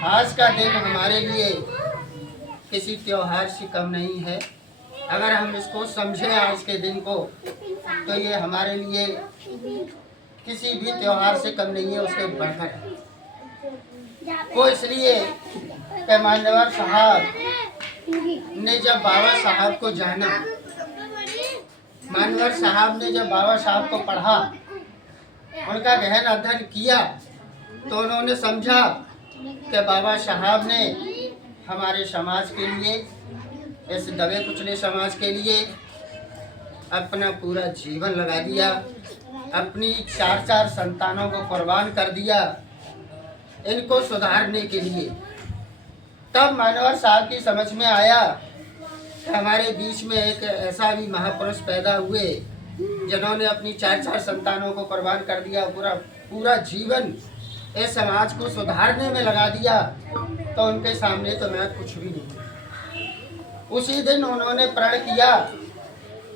आज का दिन हमारे लिए किसी त्योहार से कम नहीं है। अगर हम इसको समझें आज के दिन को, तो ये हमारे लिए किसी भी त्योहार से कम नहीं है, उसके बढ़कर है। वो इसलिए कि मान्यवर साहब ने जब बाबा साहब को जाना, मान्यवर साहब ने जब बाबा साहब को पढ़ा, उनका गहन अध्ययन किया, तो उन्होंने समझा कि बाबा साहब ने हमारे समाज के लिए, इस दबे कुचले समाज के लिए अपना पूरा जीवन लगा दिया, अपनी 4 संतानों को कुर्बान कर दिया इनको सुधारने के लिए। तब मान्यवर साहब की समझ में आया कि हमारे बीच में एक ऐसा भी महापुरुष पैदा हुए जिन्होंने अपनी 4 संतानों को कुर्बान कर दिया, पूरा जीवन इस समाज को सुधारने में लगा दिया, तो उनके सामने तो मैं कुछ भी नहीं। उसी दिन उन्होंने प्रण किया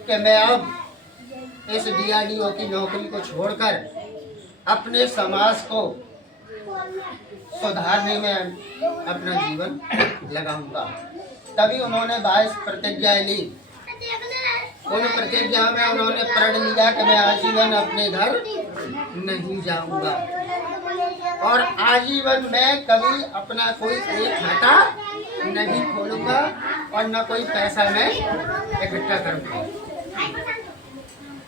कि मैं अब इस DRDO की नौकरी को छोड़कर अपने समाज को सुधारने में अपना जीवन लगाऊंगा। तभी उन्होंने 22 प्रतिज्ञाएं ली। उन प्रतिज्ञा में उन्होंने प्रण लिया कि मैं आजीवन अपने घर नहीं जाऊंगा और आजीवन मैं कभी अपना कोई एक खाता नहीं खोलूंगा और न कोई पैसा मैं इकट्ठा करूंगा।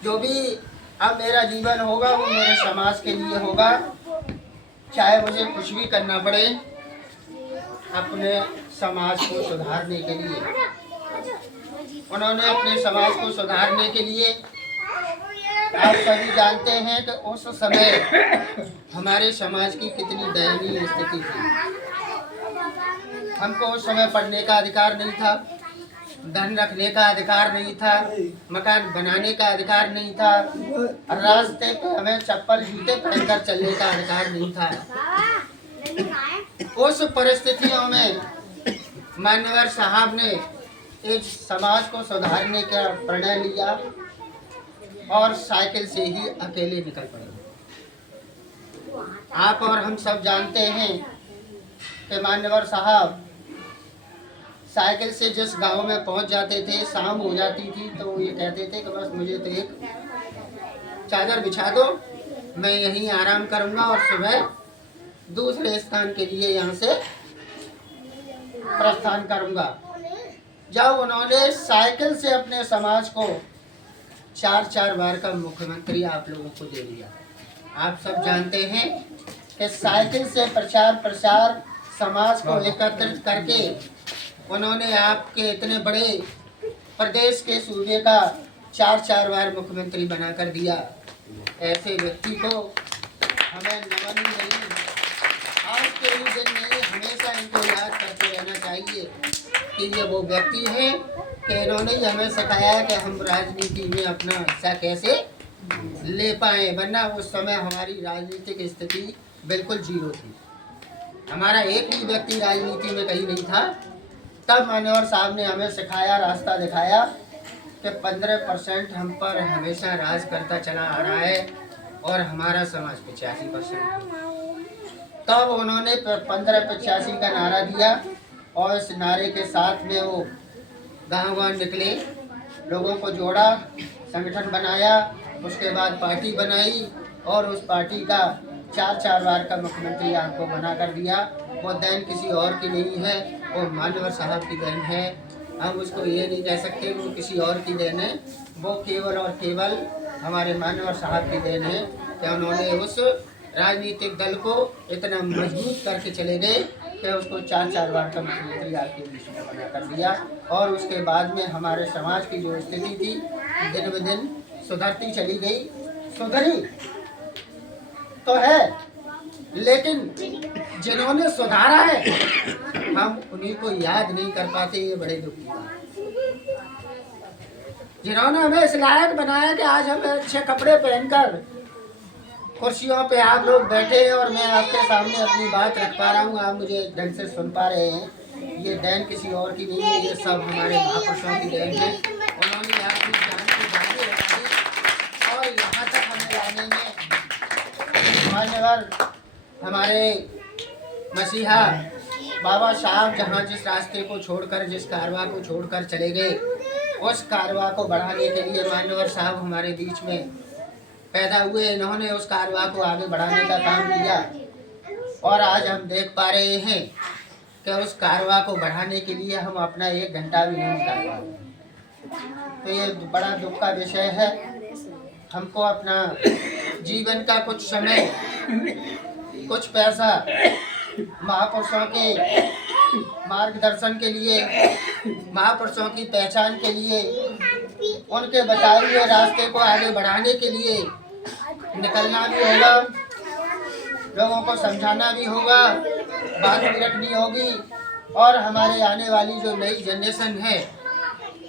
जो भी अब मेरा जीवन होगा वो मेरे समाज के लिए होगा, चाहे मुझे कुछ भी करना पड़े अपने समाज को सुधारने के लिए। उन्होंने अपने समाज को सुधारने के लिए, आप सभी जानते हैं कि उस समय हमारे समाज की कितनी दयनीय स्थिति थी। हमको उस समय पढ़ने का अधिकार नहीं था, धन रखने का अधिकार नहीं था, मकान बनाने का अधिकार नहीं था, रास्ते पे हमें चप्पल जूते पहनकर चलने का अधिकार नहीं था। उस परिस्थितियों में मान्यवर साहब ने एक समाज को सुधारने का प्रणय लिया और साइकिल से ही अकेले निकल पड़े। आप और हम सब जानते हैं कि मान्यवर साहब साइकिल से जिस गांव में पहुंच जाते थे, शाम हो जाती थी तो ये कहते थे कि बस मुझे तो एक चादर बिछा दो, मैं यहीं आराम करूंगा और सुबह दूसरे स्थान के लिए यहाँ से प्रस्थान करूंगा। जब उन्होंने साइकिल से अपने समाज को 4 बार का मुख्यमंत्री आप लोगों को दे दिया। आप सब जानते हैं कि साइकिल से प्रचार प्रसार समाज को एकत्रित करके उन्होंने आपके इतने बड़े प्रदेश के सूबे का 4 बार मुख्यमंत्री बना कर दिया। ऐसे व्यक्ति को हमें नमन ही नहीं, आज के ही दिन में हमेशा इनको याद करते रहना चाहिए कि ये वो व्यक्ति हैं कि इन्होंने ही हमें सिखाया कि हम राजनीति में अपना हिस्सा कैसे ले पाए, वरना उस समय हमारी राजनीतिक स्थिति बिल्कुल जीरो थी। हमारा एक भी व्यक्ति राजनीति में कहीं नहीं था। तब मान्यवर साहब ने हमें सिखाया, रास्ता दिखाया कि 15% हम पर हमेशा राज करता चला आ रहा है और हमारा समाज 85%। तब उन्होंने 15-85 का नारा दिया और इस नारे के साथ में वो गांव-गांव निकले, लोगों को जोड़ा, संगठन बनाया, उसके बाद पार्टी बनाई और उस पार्टी का 4 बार का मुख्यमंत्री आपको बना कर दिया। वो देन किसी और की नहीं है, वो मान्यवर साहब की देन है। हम उसको ये नहीं कह सकते वो किसी और की देन है, वो केवल और केवल हमारे मान्यवर साहब की देन है कि उन्होंने उस राजनीतिक दल को इतना मजबूत करके चले गए कि उसको 4 बार का मुख्यमंत्री आपके बीच में बना कर दिया। और उसके बाद में हमारे समाज की जो स्थिति थी दिन ब दिन सुधरती चली गई। सुधरी तो है, लेकिन जिन्होंने सुधारा है हम उन्हीं को याद नहीं कर पाते। ये बड़े दुख की बात। जिन्होंने हमें इस लायक बनाया कि आज हम अच्छे कपड़े पहनकर कुर्सियों पे आप लोग बैठे हैं और मैं आपके सामने अपनी बात रख पा रहा हूँ, आप मुझे ढंग से सुन पा रहे हैं। ये देन किसी और की नहीं है, ये सब हमारे महापुरुषों की देन है। उन्होंने आपकी जान की बातें रखी और यहाँ तक हमें लाने में मान्यवर हमारे मसीहा बाबा साहब जहाँ जिस रास्ते को छोड़कर, जिस कारवां को छोड़कर चले गए, उस कारवां को बढ़ाने के लिए मान्यवर साहब हमारे बीच में पैदा हुए। इन्होंने उस कारवां को आगे बढ़ाने का काम किया और आज हम देख पा रहे हैं कि उस कारवां को बढ़ाने के लिए हम अपना 1 घंटा भी नहीं निकाल पाए। तो ये बड़ा दुख का विषय है। हमको अपना जीवन का कुछ समय, कुछ पैसा महापुरुषों के मार्गदर्शन के लिए, महापुरुषों की पहचान के लिए, उनके बताए हुए रास्ते को आगे बढ़ाने के लिए निकलना भी होगा, लोगों को समझाना भी होगा, बात भी रखनी होगी और हमारे आने वाली जो नई जनरेशन है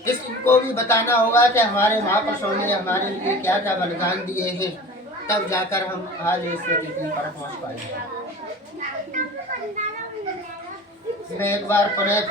इसको भी बताना होगा कि हमारे महापुरुषों ने हमारे लिए क्या क्या बलिदान दिए हैं, तब जाकर हम आज इस स्थिति पर पहुंच पाएंगे। मैं एक बार पुनः